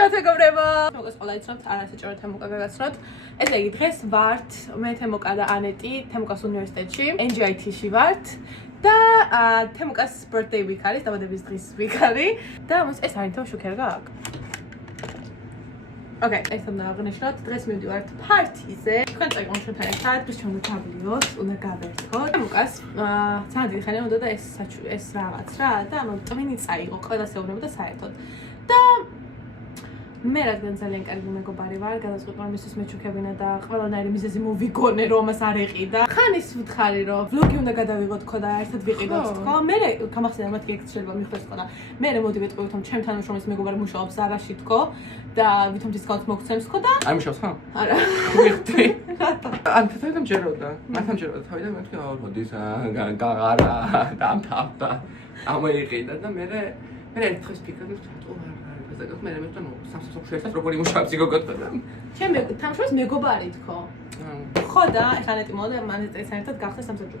მოგესალმებით მეგობრებო. მოგეს ყველა იცნობთ, არასაჭირო თემუკა გაგაცნოთ. ესე იგი დღეს ვართ მე თემუკა და ანეტი თემუკას უნივერსიტეტში, NGIT-ში ვართ და თემუკას birthday week არის, დაბადების დღის week არის და ეს არის თო შუქერა გაკ. Okay, ერთად დავაღნიშნოთ, დღეს მივდივართ პარტიზე. თქვენ წაიყვანოთ ერთად, bis ჩვენ გავლიოთ, უნდა გავერთოთ. თემუკას ძალიან დიდი ხანი უნდა და ეს რაღაც რა და ტვინი წაიღო, ყველას ეუბნება და საერთოდ. და მე რადგან ძალიან კარგი მეგობარი ვარ, გადაწყვეტა რომ ისიც მეჩუქებინა და ყველანაირი მიზეზი მოვიგონე რომ ამას არ ეყიდა. ხანის ვთხარი რომ ვლოგი უნდა გადავიღოთ თქო და ერთად ვიყიდოთ თქო. მე გამახსენე მათი ეგ შეიძლება მიხვდეს თქო და მე მოდი ვეტყვი რომ ჩემ თანამშრომლის მეგობარი მუშაობს ზარაში თქო და ვითომ დისკაუნტს მოგცემს თქო და არ მუშაობს ხო? არა. ვიხდი. ან თვითონ ჯეროდა. მათთან ჯეროდა თავიდან მეთქი აუროდის გაღარა და ამთავდა. ამოიყიდა და მე ერთხელ ფიქრობ რატო და მე მეტყვი სამსახურში ერთად როგორი მუშაობს იგოგოთქო და ჩემ თანამშრომლის მეგობარი თქო. ხო და ეხლა ნეტი მოდი მან ერთად გახდა სამსახურში.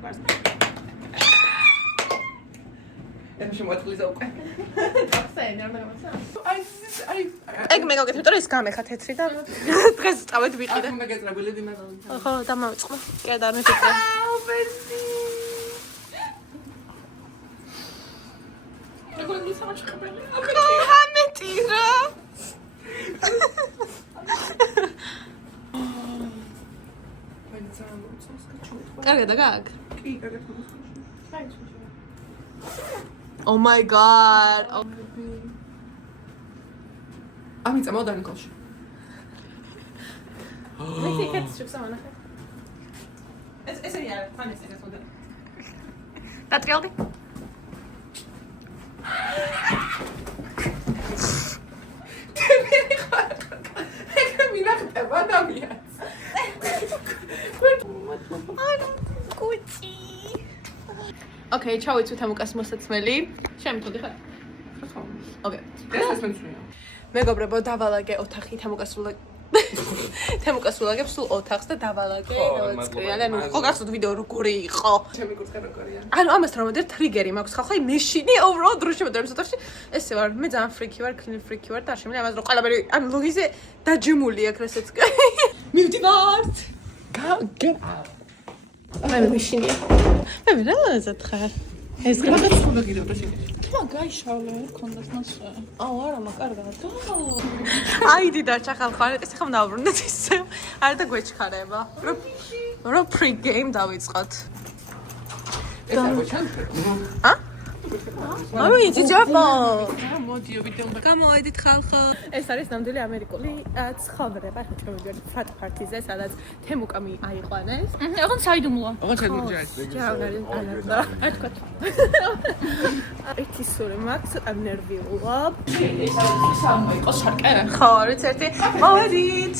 ეს შემოწყლის უკვე. ახსენე რა მაგასა. აი მე გოგეთ მეტყვი ის გამეხა თეთრი და დღეს წავედ ვიყიდე. ახლა მეგეძრებული დიმადა. ხო დამავიწყო. კი და მე თვითონ. ვერსი. როგორ მისამაშხებელი. ამეტირა. კარგად გაგ? კი, კარგად. Oh my god. ამიწა მოდანი კოშ. მე თვითონ შევსავნა. ეს არის ფანის ეს მოდანი. დატრიალდი? Okay, ჩავიცვი თემუკას მოსაცმელი. შემიტყოდი ხარ? ხო. Okay. ეს მეცვია. მეგობრებო, დავალაგე ოთახი თემუკას თემუკას ულაგებს სულ ოთახს და დავალაგე დავაწყრიალე. ანუ ხო გახსოვთ ვიდეო როგორი იყო? ჩემი კურსკა როგორია? ანუ ამას რომ მოდერ ტრიგერი მაქვს ხალხი მეშინი overall დროში მოდერ მსოთში ესე ვარ მე ძალიან ფრიკი ვარ კლინ ფრიკი ვარ და არ შემიძლია ამას რომ ყველაფერი ანუ ლოგიზე დაჯიმული აქ რასაც მივდივართ მე მეშინია მე რაზად ხარ ეს რაღაც ხუბა კიდევ დროში თმა გაიშალე ქონდას მასე აუ არა მაგარგად აიდი დარჩა ხალხო ეს ხომ დავბრუნდეთ ისე არა და გვეჩქარება რომ ფრი გეიმ დავიწყოთ ეს არ ჩანდა ა? ანუ იცი ჯაპო. მოდიო ვიდეო გამოვიდით ხალხო. ეს არის ნამდვილი ამერიკული ცხოვრება. ახლა ჩვენ ვიდეო ფრატ პარტიზე, სადაც თემუკამი აიყვანეს. ოღონდ საიდუმლოა ოღონდ ჩადმოჯა ეს არა, თქვა. ერთი სული მაქვს, ცოტა ნერვიულობ. ეს არის სამო იყოს შარკე ხო, რიც ერთი. მოვედით.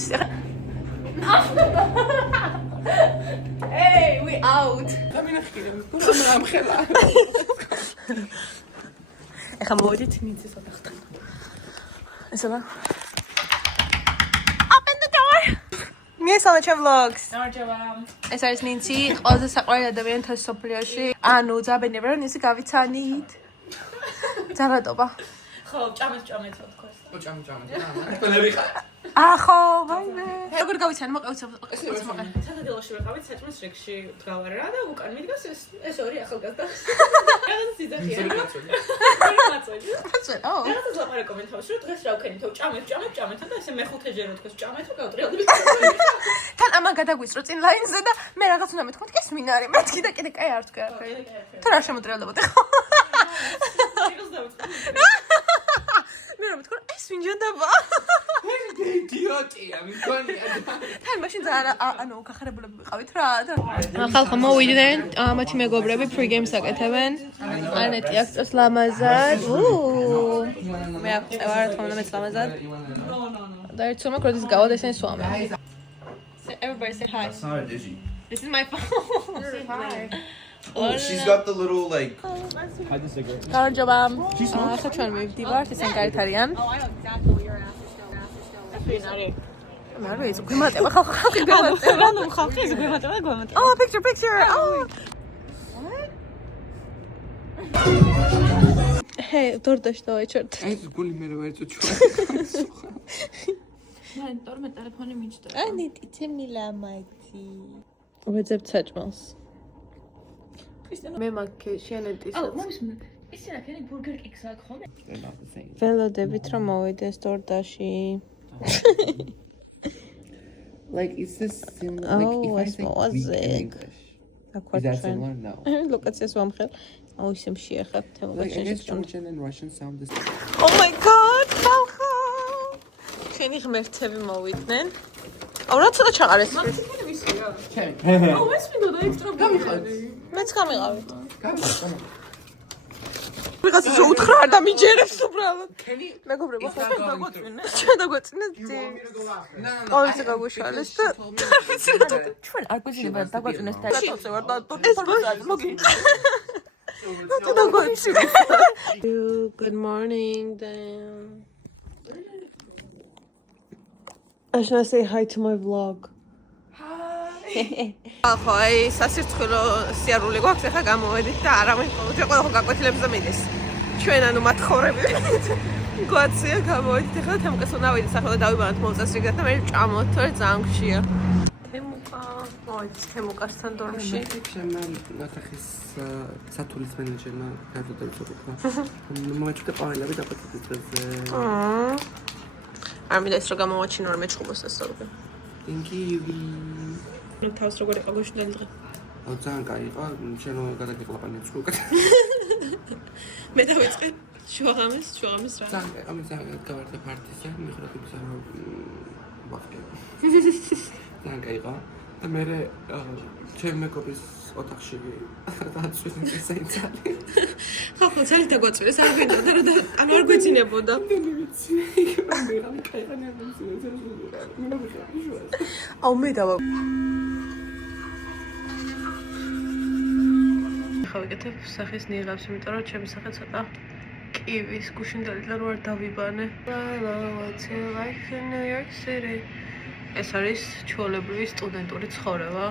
Hey, we out. დამინახკირე გულამ რამხელა ეხლა მოვედით ნინცის ოთახთან. ესა რა? Open the door. მესამე ჩემ vlogs. ნარჯავა ეს არის ნინცი, ყველაზე საყვარელი ადამიანი თოს სოფლიოში. ანუ ძაბენები რომ ნინცი გავიცანით. ძაბადობა. ხო ჭამეთ თქოს ოჭამი თონები ხარ ახო, ვაიმე. როგორ გავიცანი მოყევს მოყე. საქართველოში ვიყავით საჭმლის რიგში დგავარ რა და უკან მიდგას ეს ორი ახალგაზრდა. რაღაც სიძახია. მაწვედი. აწვეო. რაღაც ლაპარაკობენ თავში რომ დღეს რა ვქენითო ჭამეთ და ესე მეხუთე ჯერო თქოს ჭამეთო გავტრიალდები. თან ამან გადაგვისწრო წინ ლაინზე და მე რაღაც უნდა მეთქვა ეს მინარი. მეთქი და კიდე კაი არ თქვა. თუ რა შემოტრიალდებოდი ხო? მე რომ მეთქვა ეს ვინჯანდება. იდიოტია მიგონია თან მაშინ ძალიან ანუ გახარებულები ვიყავით რა და ხალხო მოვიდნენ მათი მეგობრები ფრი გეიმს აკეთებენ ანეტი აქ ლამაზად მე აქ წევარ თქო მეც ლამაზად და ერთ სომა კროდის გავად ესენ სვამე everybody say hi this is my phone say hi Oh, she's got the little like. Hide the cigarette. გამარჯობა. ახლა ჩვენ მივდივართ, ისინი გარეთ არიან. Oh, I know exactly what you're after. მე რა ვიცი, გვიმატება ხალხი გვიმატება. რანდომ ხალხი ეს გვემატება. Oh, picture. Oh. What? Hey, დორდაშ დავაჩერთ. ეს გული მე რა ვეწო ჩუა ტელეფონი მიჭდა. ანიტიცე მილამაძი. ვეძებ საჭმელს. მე მაგ შენეტის. ისინი აქ ბურგერ კიკს აქვს ხოლმე? ველოდებით რომ მოვიდეს დორდაში. Like, is this similar? Oh, Like, if I say what was Greek in it? English, is that similar? No. ლოკაციას ვამხელ. აუ ისე მშიახად Like, I თემოგაშენ guess Georgian and Russian sound the same. Oh my god, ხალხო. ჩვენი ღმერთები მოვიდნენ. აუ რა ცოტა ჩაყარეს. მაქსიკელი ვისია. Okay. აუ ეს მინდოდა ექსტრა ბურგერი. მეც გამიყავით. Come on. ვიღაცა შეუთხრა არ დამიჯერებს უბრალოდ. Can you? მეგობრებო, It's not going through. ჩვენ დაგვეწინეთ ძი. No. ყოველზე გაგვიშალეს და ჩვენ არ გვეძინება დაგვაწუნეს და ეს მოგი. Good morning, Dan. I should say hi to my vlog. Hi. ახლა აი სასირცხვილო სიარული გვაქვს, ახლა გამოვედით და არავინ ყოველთვის ყველა გაკვეთილებს და მიდის. ჩვენ ანუ მათხოვრები გვაცია გამოვედით, ახლა თემუკას უნდა ავიდეთ ახლა დავიბანოთ მოუწესრიგად და მე ჭამოთ, თორე ძალიან გშია. თემუკა, მოიц თემუკასთან დორმში. შემან ნახის სათულის მენეჯერმა გადადებს უკრა. მოიჭდა პაილები დაყეთებით დღეზე. არ მინდა ის რომ გამოვაჩინო რომ მეჭყობოს ეს სწორები. Thank you. ნუ თავს როგორ იყო გუშინდელი დღე? აუ ძალიან კაი იყო, შენო გადაგიყლაპანე წუკად. მე დავიწყე შუაღამის რა. ძალიან, ამის ძალიან გავარდა პარტიზა, მიხრობებს არა ვახტე. ძალიან კაი იყო. და მე ჩემ მეკობის ოთახში დააცვინა საინცალი. ხახო ძალიან დაგვაწვირეს, არ გინდოდა რომ ანუ არ გვეძინებოდა. მე ვიცი, მე რა კაიღანი არ ვიცი, მე ვიხარ. აუ მე დავა. ხა ვიკეთებ სახის ნიღაბს, იმიტომ რომ ჩემი სახე ცოტა კივის გუშინდელი და რო არ დავიბანე. Like in New York City. ეს არის ჩვეულებრივი სტუდენტური ცხოვრება.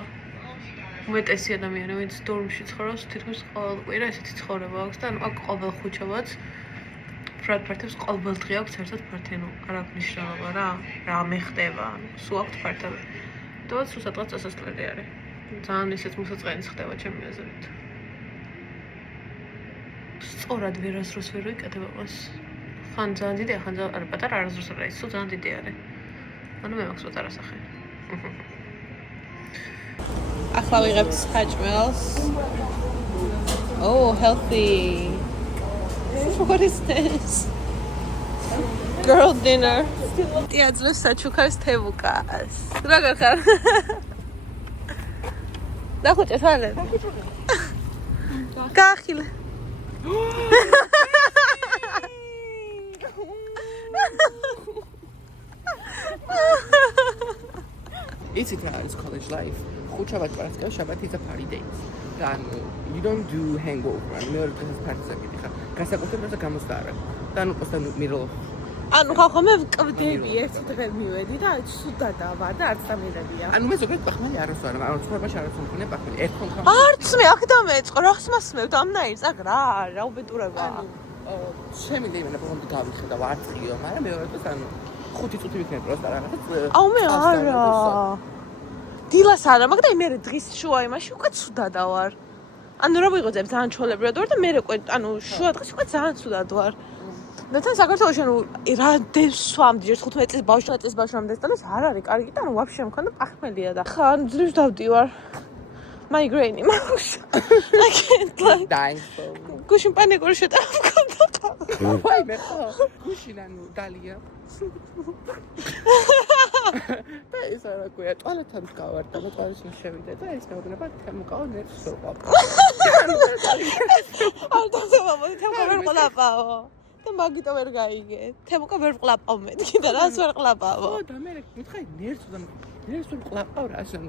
უმეტესი ადამიანი, ვინც დორმში ცხოვრობს, თითქმის ყოველ კვირა ესეთი ცხოვრება აქვს და აქ ყოველ ხუთშაბათს ფრატ-ფარტებს ყოველ დღე აქვს ერთად ფარტი, ანუ არ აქვს მნიშვნელობა რა მეხდება, სულ აქვს ფარტები. და სულ სადღაც წასასვლელი არის. ძალიან ისეთ მოსაწყენიც ხდება ჩემი აზრით. სწორად ვერასდროს ვერ ვიკეთებ ამას. ხან ძალიან დიდია, ხან ძალიან არა პატარა, არასდროს არა, ის სულ ძალიან დიდი არის. ანუ მე მაქვს პატარა სახე. ახლა ვიღებთ საჭმელს. Oh, healthy. What is this? Girl dinner. დიაძლევს საჩუქარს თემუკას. როგორ ხარ? დახუჭეს ალე. გაახილე. Იცით რა არის college life? ხუთშაბათს პარასკევს შაბათი is a party day. და you don't do hangover. ანუ მეორე დღეს პარტიზა გიდიხარ. გასაკუთრებულად გამოსდა არა. და ანუ პოსტან მირო. ანუ ხახო მე ვკვდები ერთი დღე მივედი და სუდა დავარ და არც დამირებია. ანუ მე ზოგადად პახმელი არასო არა, მაგრამ ცხოვრებაში არასო მქონე პახმელი. ერთხელ ხომ არც მე აქ დამეწყო, რას მასმევთ ამნაირს, აქ რა უბედურება. ჩემი დეიმენა პრობლემა გავიხედა ვარწიო, მაგრამ მეორე დღეს ანუ 5 წუთი ვიქნებ პროსტა რაღაცა. აუ მე არა. დილას არა, მაგრამ მე დღის შუა იმაში უკვე ცუდად ვარ. ანუ რა ვიღოძებ ძალიან ჩოლებრად ვარ და მე ანუ შუა დღეს უკვე ძალიან ცუდად ვარ. და თან საქართველოში ანუ რა დევსვამდი 15 წლის ბავშვი 15 წლის ბავშვამდე და არ არის კარგი და ანუ ვაფშე მქონდა პახმელია და ხა ძლივს დავდივარ. Migraine მაქვს. I can't like dying so. გუშინ პანიკური შეტევა მქონდა. ვაი მე ხო გუშინ ანუ დალია. და ეს არა ყויה ტუალეტთან გავარდა და ტუალეტში შევიდე და ეს მეუბნება თემუკაო ნერსო ყავ. არ დავსვამოდი თემუკა ვერ ყლაპაო. და მაგიტო ვერ გაიგე. თემუკა ვერ ყლაპავ მეთქი და რას ვერ ყლაპავ. ხო და მე მითხარი ნერსო და ნერსო ყლაპავ რა ასენ.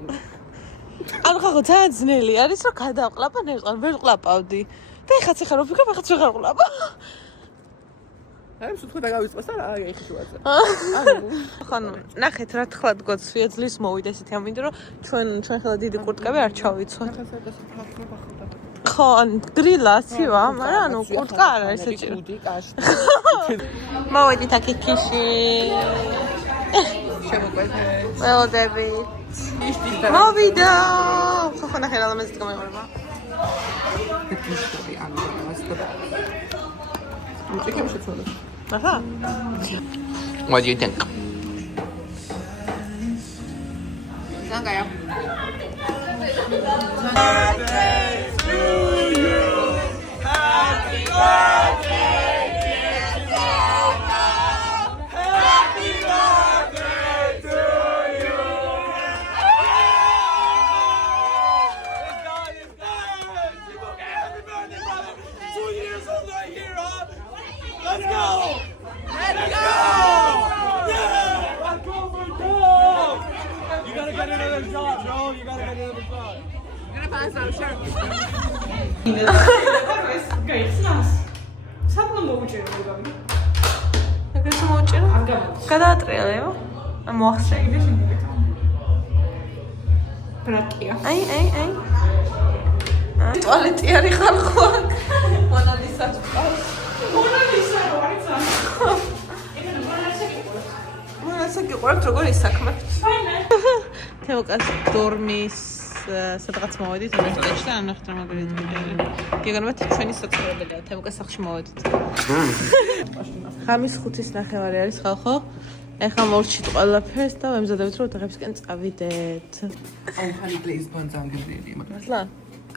ანუ ხახო ძალიან ძნელი არის რომ გადავყლაპა ნერსო ვერ ყლაპავდი. და ეხაც ახლა რო ვფიქრობ ეხაც ვეღარ ყლაპა. აი სულ გადავიწყოს და აი ეხი შუაზე. ხანუ ნახეთ რა თქვა გოცვია ძლივს მოვიდა ესეთი ამინდა რომ ჩვენ ხელა დიდი კურტკები არ ჩავიცვათ. ხო, გრილასი ვა, მაგრამ ანუ კურტკა არ არის ესეთი. კუდი კაში. მოვედით აქ ქიში. ველოდებით. მოვიდა. ხო ნახე რა ლამაზი გამეყურება. Aha. What do you think? Sangaya. Let's go! Let's go! Yeah! Let's go for dog! You gotta get another shot, bro. You gotta get another shot. I'm gonna pass out, sure. გაიხსნას. საბლა მოუჭერო გოგამი. ეგრე მოუჭერო? გადაატრიალებო? მოახსენე. ბრატია. აი. ტუალეტი არის ხალხო. მონალისა ჭყავს. მონალისა რო არის ამ. მონალისა გიყვართ როგორ ის საქმე? ფაინა. თეოკას დორმის სადღაც მოვედით უნივერსიტეტში და ამნახეთ რა მაგარი დღე. გეგონება ჩვენი სოციალებია თეოკას სახლში მოვედით. ხამის 5-ის ნახევარი არის ხალხო. ეხლა მორჩით ყველაფერს და ვემზადებით რომ ოთახებისკენ წავიდეთ. Oh, honey glazed buns I'm gonna do. მართლა?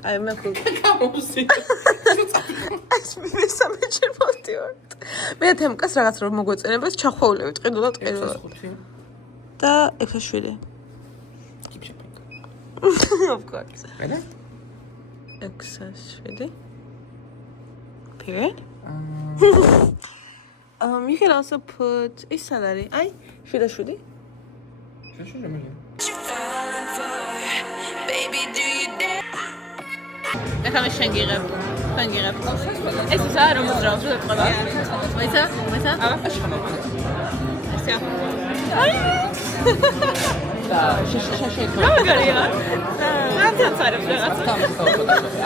აი მე ხო გამოვსი. მესამე ჯერ მოვდივართ. მე თემკას რაღაც რომ მოგვეწენებას ჩახვეულებით ყიდულად. და 6-7. Keep shipping. Of course. Really? 6-7. Period. You can also put is salary. Ay, 7-7. Baby, do you dare? ეხლა შენ გიღებ. ეს ისა რომ მოძრაობს და ყვა. მაიცა? ასია. აი. და შეშე. რა მაგარია? რანთან წარებს რაღაცა?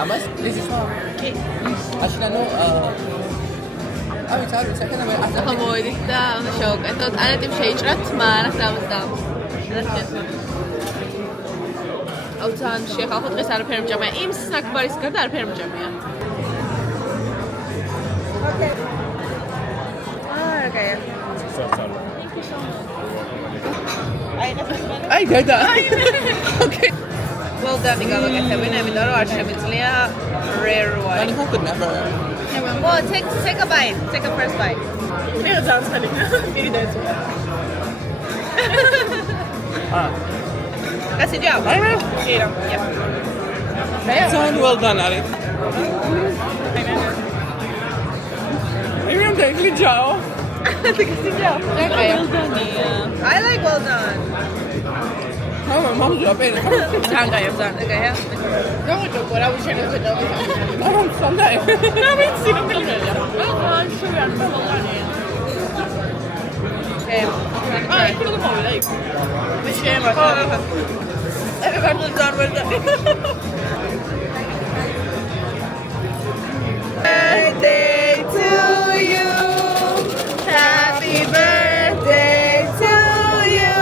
ამას this is one. კი. აშკანო ავით არის ახლა მე ახლა მოვედით და უნდა შევუკეთოთ. ანეტიმ შეიჭრა თმა, რა დავსდამ. აუ ძალიან შეხალხო დღეს არაფერი მჭამია. იმ საკბარის გარდა არაფერი მჭამია. ოკეი. ოკეი. აი დედა. Okay. Well done, გავაკეთებინ, იმიტომ რომ არ შემიძლია rare I wine. could never. Well, take a bite. Take a first bite. მე ძალიან ხელი. მირი დაეცვა. That's it, job. კი რა. ძალიან well done არის. იმენ დაგლი ჯაო. That's it, job. I like well done. Mama, mama, já pena. ძალიან გაიაბზან. ოკეია. გამოჭო რა ვიშენე ხედა. Mama, სანდაი. რა ვიცი რომ მელია. რა შევარ მოგანია. აი, ხო მოვიდა იქ. მე შემოვა. Ebe გარდა ძარბერდა. Birthday to you. Happy birthday to you.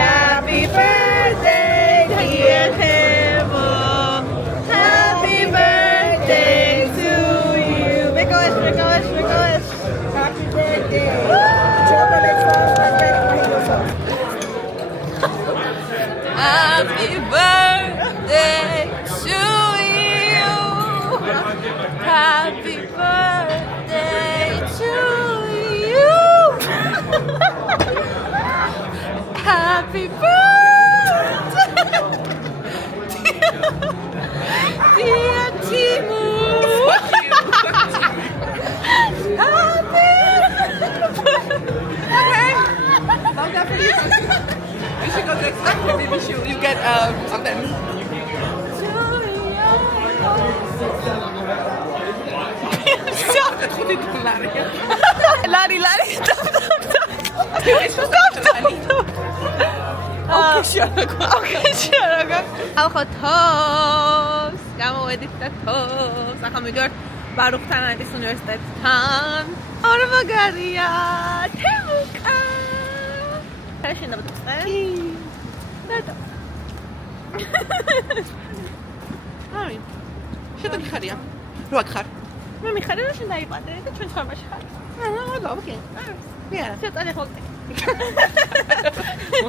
Happy birthday, dear Temo. Happy birthday to you. Make a wish. Happy birthday. Chocolate for my birthday. Happy birthday to you. Happy birthday to you. Happy birthday, dear Timu. Happy You should go next time. Maybe you get something. Lari. ხალხო თოს გამოვედით და თოს ახლა მივიდივართ ბარუხთანანის უნივერსიტეტთან. ორ მაგარია თემუკა ხარ შენ დაბადე? დადო. აი. შენ დაგიხარია. რა გხარ? მე მიხარია რომ შენ დაიბადე და ჩვენ ცხოვრებაში ხარ. ლაბაკი. მე არა, ცოტა ხალხი.